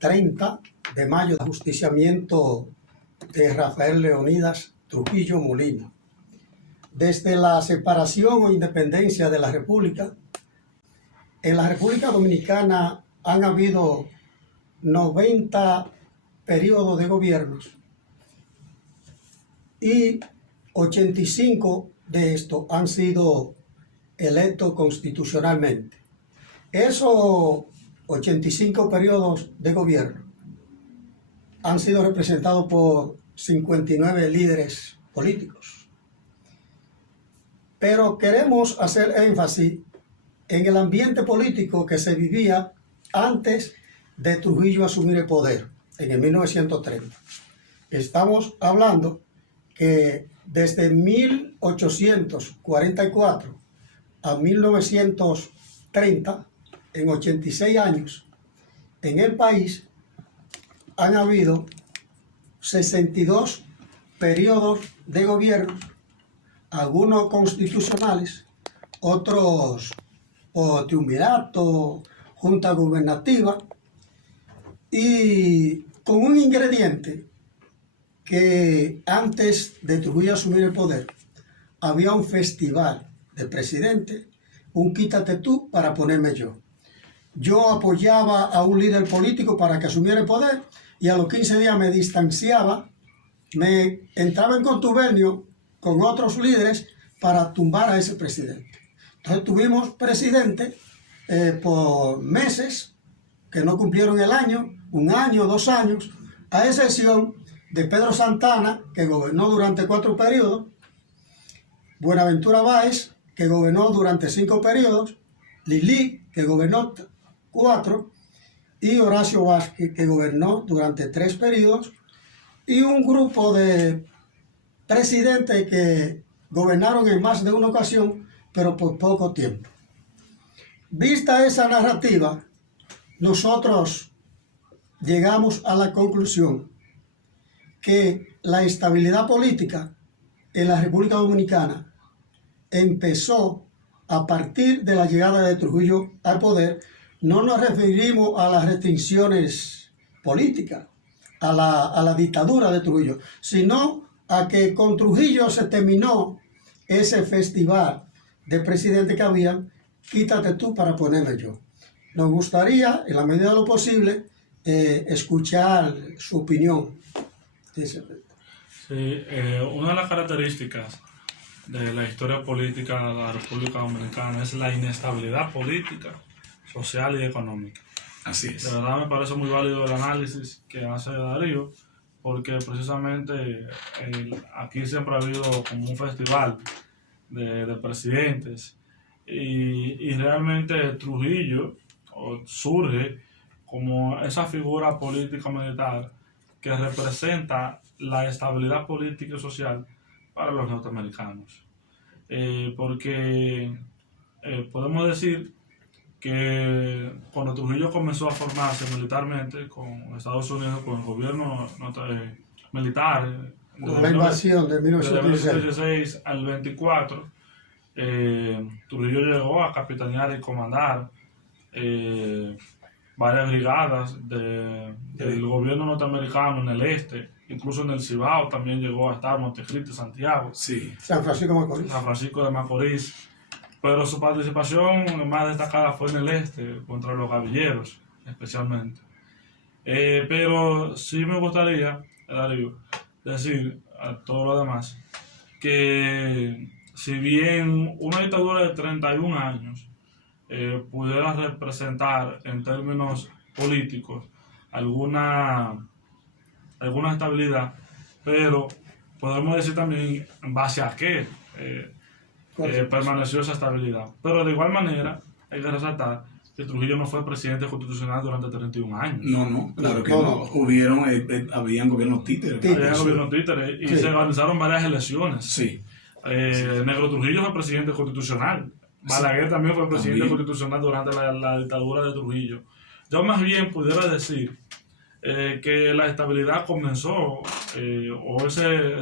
30 de mayo, el ajusticiamiento de Rafael Leonidas Trujillo Molina. Desde la separación o independencia de la República, en la República Dominicana han habido 90 periodos de gobiernos y 85 de estos han sido electos constitucionalmente. Esos 85 periodos de gobierno han sido representados por 59 líderes políticos. Pero queremos hacer énfasis en el ambiente político que se vivía antes de Trujillo asumir el poder, en el 1930. Estamos hablando que desde 1844 a 1930, en 86 años, en el país han habido 62 periodos de gobierno, algunos constitucionales, otros por triunvirato, junta gubernativa, y con un ingrediente que antes de Trujillo asumir el poder había un festival de presidente, un quítate tú para ponerme yo. Yo apoyaba a un líder político para que asumiera el poder y a los 15 días me distanciaba, me entraba en contubernio con otros líderes para tumbar a ese presidente. Entonces tuvimos presidentes por meses que no cumplieron el año, 1 año, 2 años, a excepción de Pedro Santana, que gobernó durante 4 periodos, Buenaventura Báez, que gobernó durante 5 periodos, Lili, que gobernó 4, y Horacio Vázquez, que gobernó durante 3 periodos, y un grupo de presidentes que gobernaron en más de una ocasión, pero por poco tiempo. Vista esa narrativa, nosotros llegamos a la conclusión que la estabilidad política en la República Dominicana empezó a partir de la llegada de Trujillo al poder. No nos referimos a las restricciones políticas, a la dictadura de Trujillo, sino a que con Trujillo se terminó ese festival de presidente que había, quítate tú para ponerme yo. Nos gustaría, en la medida de lo posible, escuchar su opinión. Sí, una de las características de la historia política de la República Dominicana es la inestabilidad política, social y económica. Así es. De verdad me parece muy válido el análisis que hace Darío, porque precisamente aquí siempre ha habido como un festival de presidentes y realmente Trujillo surge como esa figura política militar que representa la estabilidad política y social para los norteamericanos. Porque podemos decir que cuando Trujillo comenzó a formarse militarmente con Estados Unidos, con el gobierno militar, la invasión de 1916 al 24, Trujillo llegó a capitanear y comandar varias brigadas del gobierno norteamericano en el este, incluso en el Cibao también llegó a estar Montecristi, Santiago, sí. San Francisco de Macorís. San Francisco de Macorís, pero su participación más destacada fue en el este, contra los gavilleros especialmente. Pero sí me gustaría, Darío, decir a todo lo demás que si bien una dictadura de 31 años pudiera representar en términos políticos alguna estabilidad, pero podemos decir también en base a qué permaneció esa estabilidad. Pero de igual manera hay que resaltar que Trujillo no fue presidente constitucional durante 31 años. No, claro que no. Habían gobiernos títeres. Habían gobiernos títeres y se organizaron varias elecciones. Sí. Negro Trujillo fue presidente constitucional. Balaguer también fue presidente constitucional durante la dictadura de Trujillo. Yo más bien pudiera decir que la estabilidad comenzó, ese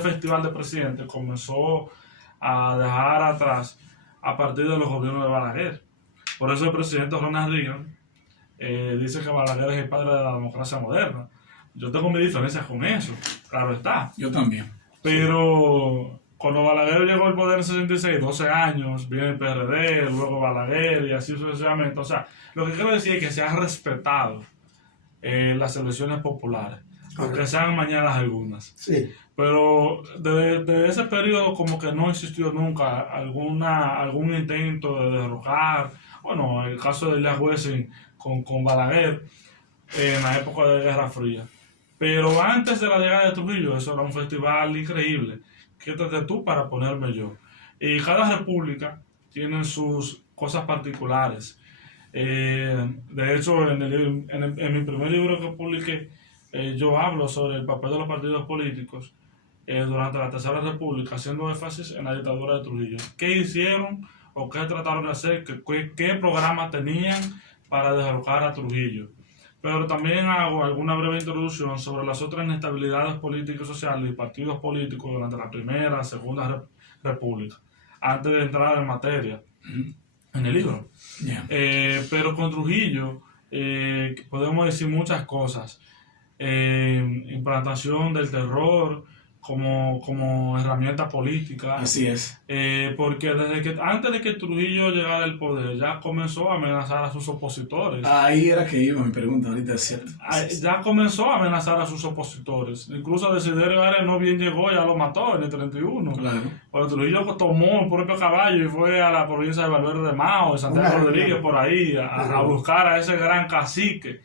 festival de presidentes comenzó a dejar atrás a partir de los gobiernos de Balaguer. Por eso el presidente Ronald Reagan dice que Balaguer es el padre de la democracia moderna. Yo tengo mis diferencias con eso, claro está. Yo también. Pero cuando Balaguer llegó al poder en 66, 12 años, viene el PRD, luego Balaguer y así sucesivamente. O sea, lo que quiero decir es que se han respetado las elecciones populares, aunque sean mañanas algunas. Sí, Pero desde ese periodo como que no existió nunca algún intento de derrocar, bueno, el caso de Elias Wessing con Balaguer en la época de Guerra Fría. Pero antes de la llegada de Trujillo, eso era un festival increíble. Quítate tú para ponerme yo. Y cada república tiene sus cosas particulares. De hecho, en mi primer libro que publiqué, yo hablo sobre el papel de los partidos políticos durante la Tercera República, haciendo énfasis en la dictadura de Trujillo. ¿Qué hicieron o qué trataron de hacer? ¿Qué programas tenían para derrocar a Trujillo? Pero también hago alguna breve introducción sobre las otras inestabilidades políticas y sociales y partidos políticos durante la Primera, Segunda República, antes de entrar en materia en el libro. Yeah. Pero con Trujillo podemos decir muchas cosas. Implantación del terror como herramienta política. Así es. Porque antes de que Trujillo llegara al poder, ya comenzó a amenazar a sus opositores. Ahí era que iba mi pregunta, ahorita es cierto. Ya comenzó a amenazar a sus opositores. Incluso Desiderio Arias no bien llegó, ya lo mató en el 31. Claro. Cuando Trujillo tomó el propio caballo y fue a la provincia de Valverde de Mao, de Santiago Rodríguez, por ahí, a buscar a ese gran cacique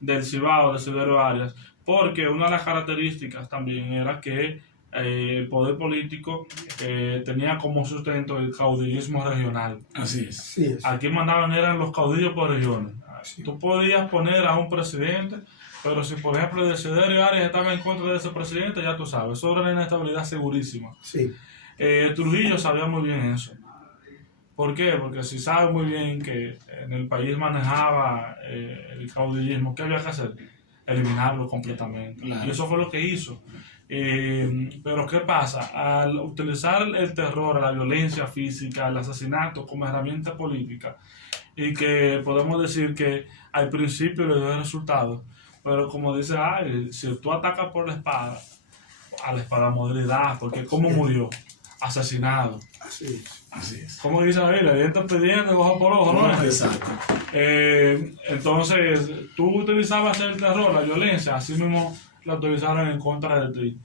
del Cibao, Desiderio Arias. Porque una de las características también era que el poder político tenía como sustento el caudillismo regional. Así es. sí es. Aquí mandaban eran los caudillos por regiones. Sí. Tú podías poner a un presidente, pero si por ejemplo el Desiderio Arias estaba en contra de ese presidente, ya tú sabes, eso era una inestabilidad segurísima. Sí, Trujillo sabía muy bien eso. ¿Por qué? Porque si sabe muy bien que en el país manejaba el caudillismo, ¿qué había que hacer? Eliminarlo completamente. Claro. Y eso fue lo que hizo. Pero ¿qué pasa? Al utilizar el terror, la violencia física, el asesinato como herramienta política, y que podemos decir que al principio le dio resultados, pero como dice si tú atacas por la espada, a la espada movilidad, porque ¿cómo murió? Asesinado. así es. Así es. ¿Cómo dice la Biblia? Diente por diente, ojo por ojo, ¿no? Exacto. Entonces, tú utilizabas el terror, la violencia, así mismo la utilizaron en contra de ti.